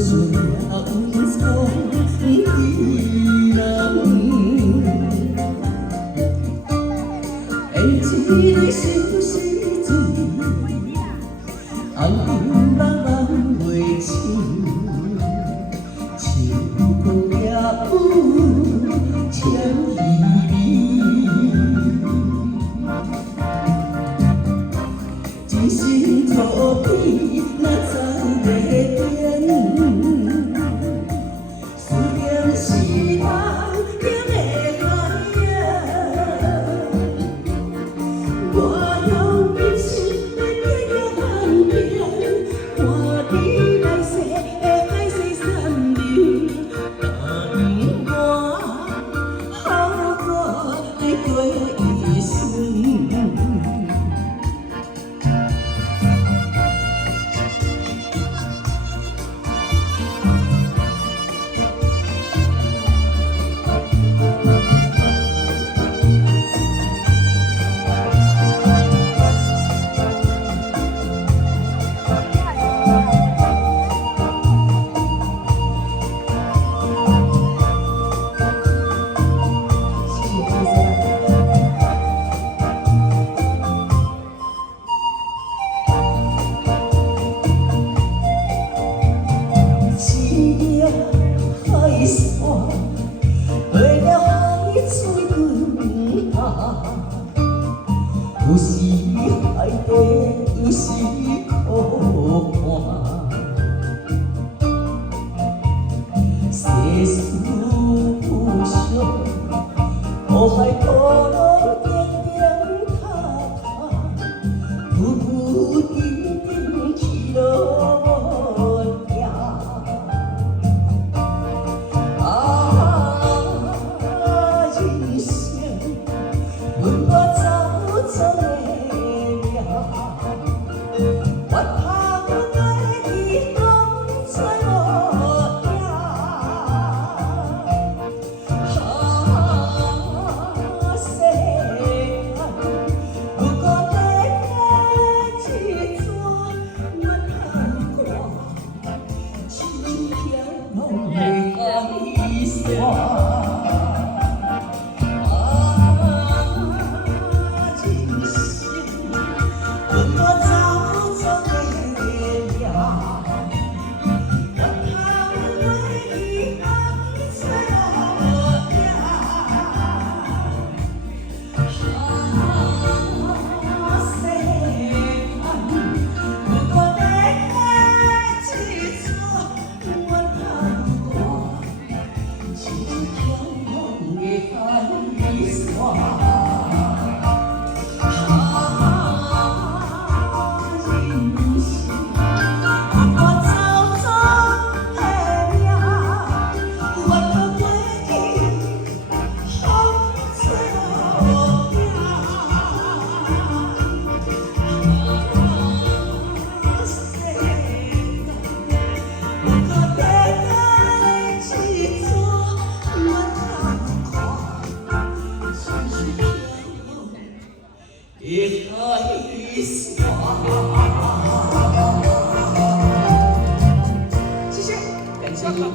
顺了从伊人，一日想时阵，红云茫茫袂清，秋光夜雨添稀微，真心土地若走袂变，思念是人永的海洋。我用一生要记了岸边，看你来世的海誓山盟，但我好过爱过一生。海线为了海水滚下，有时海底，有时苦寒。世事无常，苦海波浪点点踏踏，浮浮沉沉起落无定。一海线。谢谢，感谢。